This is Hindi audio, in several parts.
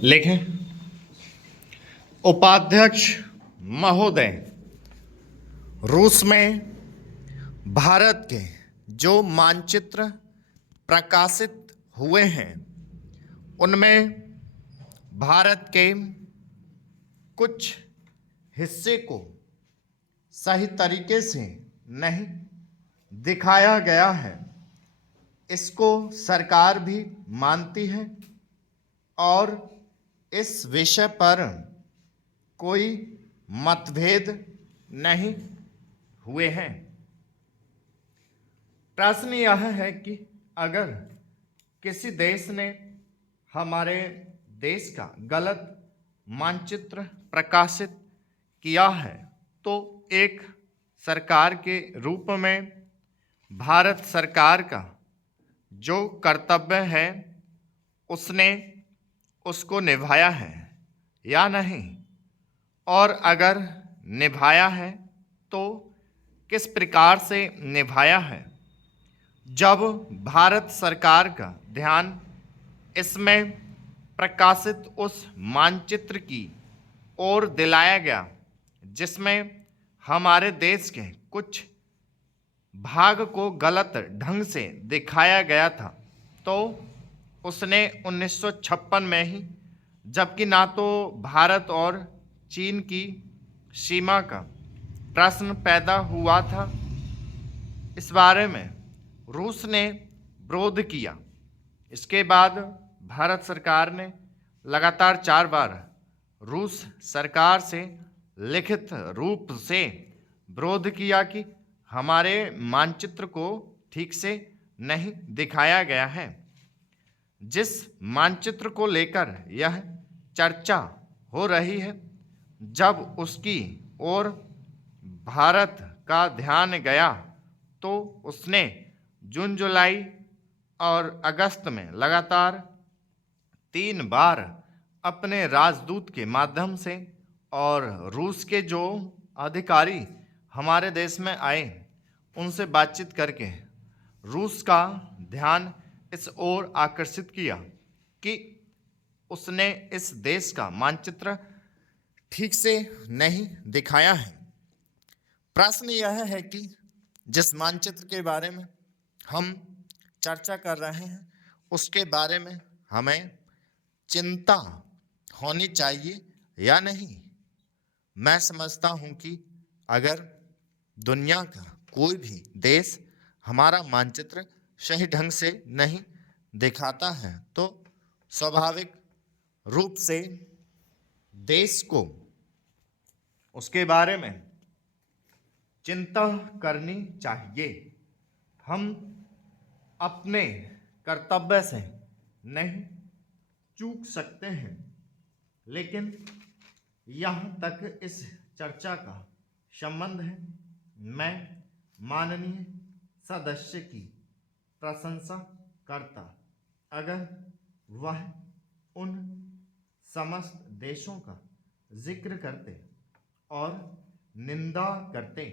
लिखें। उपाध्यक्ष महोदय, रूस में भारत के जो मानचित्र प्रकाशित हुए हैं उनमें भारत के कुछ हिस्से को सही तरीके से नहीं दिखाया गया है। इसको सरकार भी मानती है और इस विषय पर कोई मतभेद नहीं हुए हैं। प्रश्न यह है कि अगर किसी देश ने हमारे देश का गलत मानचित्र प्रकाशित किया है तो एक सरकार के रूप में भारत सरकार का जो कर्तव्य है उसने उसको निभाया है या नहीं, और अगर निभाया है तो किस प्रकार से निभाया है। जब भारत सरकार का ध्यान इसमें प्रकाशित उस मानचित्र की ओर दिलाया गया जिसमें हमारे देश के कुछ भाग को गलत ढंग से दिखाया गया था, तो उसने 1956 में ही, जबकि ना तो भारत और चीन की सीमा का प्रश्न पैदा हुआ था, इस बारे में रूस ने विरोध किया। इसके बाद भारत सरकार ने लगातार 4 बार रूस सरकार से लिखित रूप से विरोध किया कि हमारे मानचित्र को ठीक से नहीं दिखाया गया है। जिस मानचित्र को लेकर यह चर्चा हो रही है, जब उसकी ओर भारत का ध्यान गया तो उसने जून, जुलाई और अगस्त में लगातार 3 बार अपने राजदूत के माध्यम से और रूस के जो अधिकारी हमारे देश में आए उनसे बातचीत करके रूस का ध्यान इस ओर आकर्षित किया कि उसने इस देश का मानचित्र ठीक से नहीं दिखाया है। प्रश्न यह है कि जिस मानचित्र के बारे में हम चर्चा कर रहे हैं उसके बारे में हमें चिंता होनी चाहिए या नहीं। मैं समझता हूं कि अगर दुनिया का कोई भी देश हमारा मानचित्र सही ढंग से नहीं दिखाता है तो स्वाभाविक रूप से देश को उसके बारे में चिंता करनी चाहिए। हम अपने कर्तव्य से नहीं चूक सकते हैं, लेकिन यहाँ तक इस चर्चा का संबंध है। मैं माननीय सदस्य की प्रशंसा करता अगर वह उन समस्त देशों का जिक्र करते और निंदा करते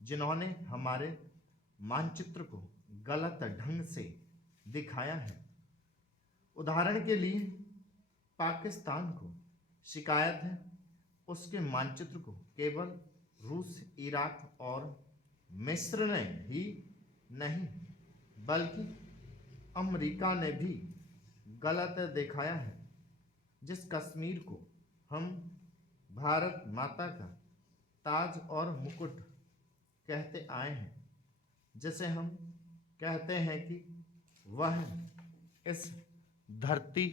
जिन्होंने हमारे मानचित्र को गलत ढंग से दिखाया है। उदाहरण के लिए पाकिस्तान को शिकायत है उसके मानचित्र को केवल रूस, इराक और मिस्र ने ही नहीं बल्कि अमेरिका ने भी गलत दिखाया है। जिस कश्मीर को हम भारत माता का ताज और मुकुट कहते आए हैं, जिसे हम कहते हैं कि वह इस धरती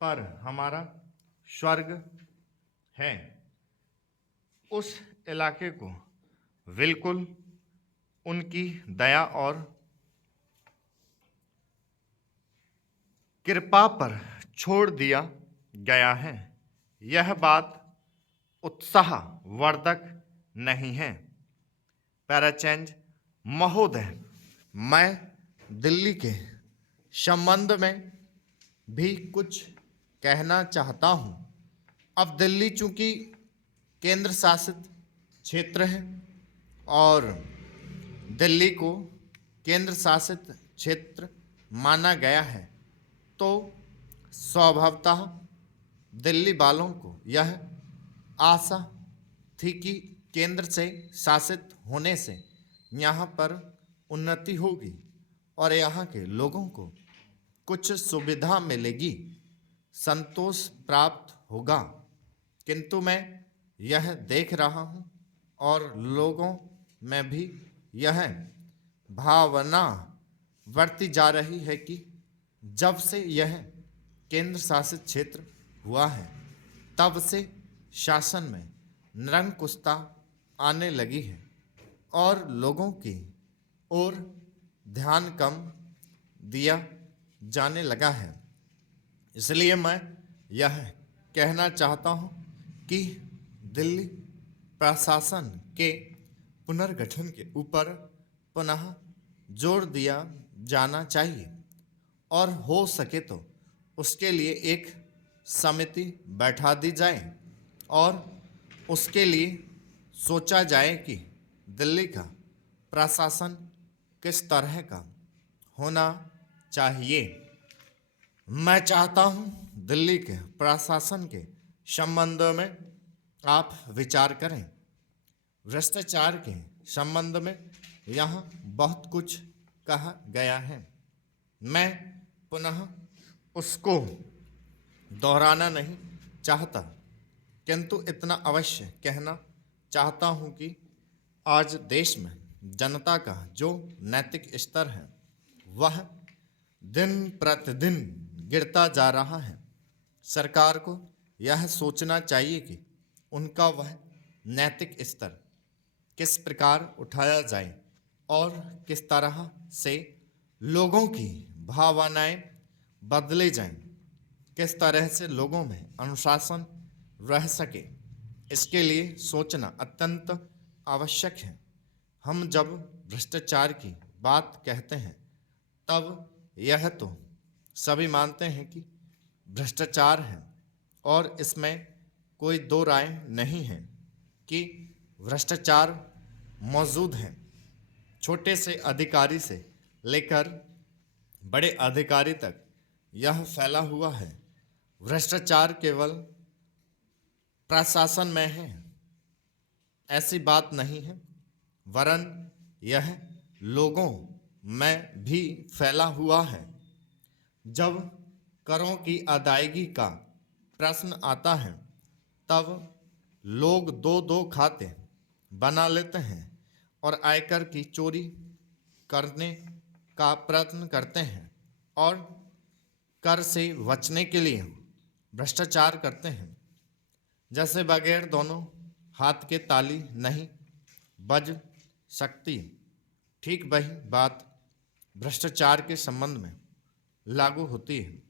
पर हमारा स्वर्ग है, उस इलाके को बिल्कुल उनकी दया और कृपा पर छोड़ दिया गया है। यह बात उत्साहवर्धक नहीं है। पैराचेंज महोदय, मैं दिल्ली के संबंध में भी कुछ कहना चाहता हूँ। अब दिल्ली चूँकि केंद्र शासित क्षेत्र है और दिल्ली को केंद्र शासित क्षेत्र माना गया है, तो स्वभावतः दिल्ली वालों को यह आशा थी कि केंद्र से शासित होने से यहाँ पर उन्नति होगी और यहाँ के लोगों को कुछ सुविधा मिलेगी, संतोष प्राप्त होगा। किंतु मैं यह देख रहा हूँ और लोगों में भी यह भावना बढ़ती जा रही है कि जब से यह केंद्र शासित क्षेत्र हुआ है तब से शासन में निरंकुशता आने लगी है और लोगों की ओर ध्यान कम दिया जाने लगा है। इसलिए मैं यह कहना चाहता हूँ कि दिल्ली प्रशासन के पुनर्गठन के ऊपर पुनः जोर दिया जाना चाहिए और हो सके तो उसके लिए एक समिति बैठा दी जाए और उसके लिए सोचा जाए कि दिल्ली का प्रशासन किस तरह का होना चाहिए। मैं चाहता हूं दिल्ली के प्रशासन के संबंध में आप विचार करें। भ्रष्टाचार के संबंध में यहाँ बहुत कुछ कहा गया है, मैं पुनः उसको दोहराना नहीं चाहता, किंतु इतना अवश्य कहना चाहता हूँ कि आज देश में जनता का जो नैतिक स्तर है वह दिन प्रतिदिन गिरता जा रहा है। सरकार को यह सोचना चाहिए कि उनका वह नैतिक स्तर किस प्रकार उठाया जाए और किस तरह से लोगों की भावनाएं बदले जाएं, किस तरह से लोगों में अनुशासन रह सके, इसके लिए सोचना अत्यंत आवश्यक है। हम जब भ्रष्टाचार की बात कहते हैं तब यह तो सभी मानते हैं कि भ्रष्टाचार है और इसमें कोई दो राय नहीं है कि भ्रष्टाचार मौजूद है। छोटे से अधिकारी से लेकर बड़े अधिकारी तक यह फैला हुआ है। भ्रष्टाचार केवल प्रशासन में है ऐसी बात नहीं है, वरन यह लोगों में भी फैला हुआ है। जब करों की अदायगी का प्रश्न आता है तब लोग दो दो खाते बना लेते हैं और आयकर की चोरी करने का प्रयत्न करते हैं और कर से बचने के लिए भ्रष्टाचार करते हैं। जैसे बगैर दोनों हाथ के ताली नहीं बज सकती, ठीक वही बात भ्रष्टाचार के संबंध में लागू होती है।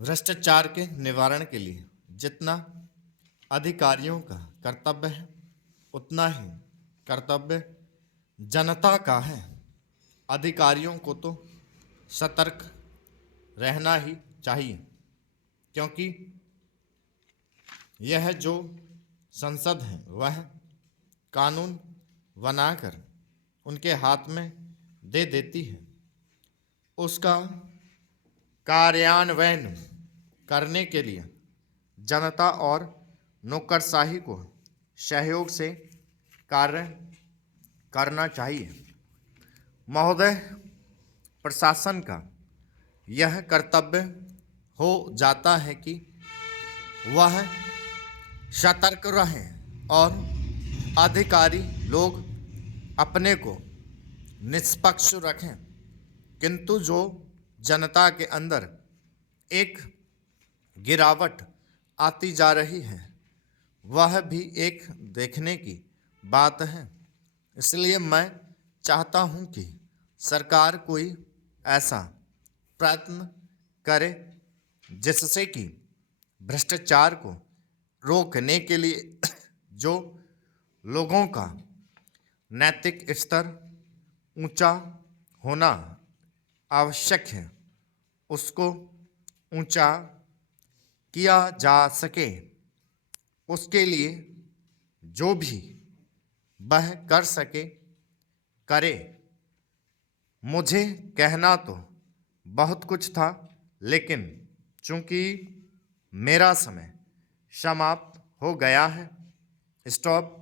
भ्रष्टाचार के निवारण के लिए जितना अधिकारियों का कर्तव्य है उतना ही कर्तव्य जनता का है। अधिकारियों को तो सतर्क रहना ही चाहिए, क्योंकि यह जो संसद है वह कानून बनाकर उनके हाथ में दे देती है। उसका कार्यान्वयन करने के लिए जनता और नौकरशाही को सहयोग से कार्य करना चाहिए। महोदय, प्रशासन का यह कर्तव्य हो जाता है कि वह सतर्क रहें और अधिकारी लोग अपने को निष्पक्ष रखें, किंतु जो जनता के अंदर एक गिरावट आती जा रही है वह भी एक देखने की बात है। इसलिए मैं चाहता हूं कि सरकार कोई ऐसा प्रयत्न करे जिससे कि भ्रष्टाचार को रोकने के लिए जो लोगों का नैतिक स्तर ऊंचा होना आवश्यक है उसको ऊंचा किया जा सके। उसके लिए जो भी वह कर सके करे। मुझे कहना तो बहुत कुछ था, लेकिन चूंकि मेरा समय समाप्त हो गया है। स्टॉप।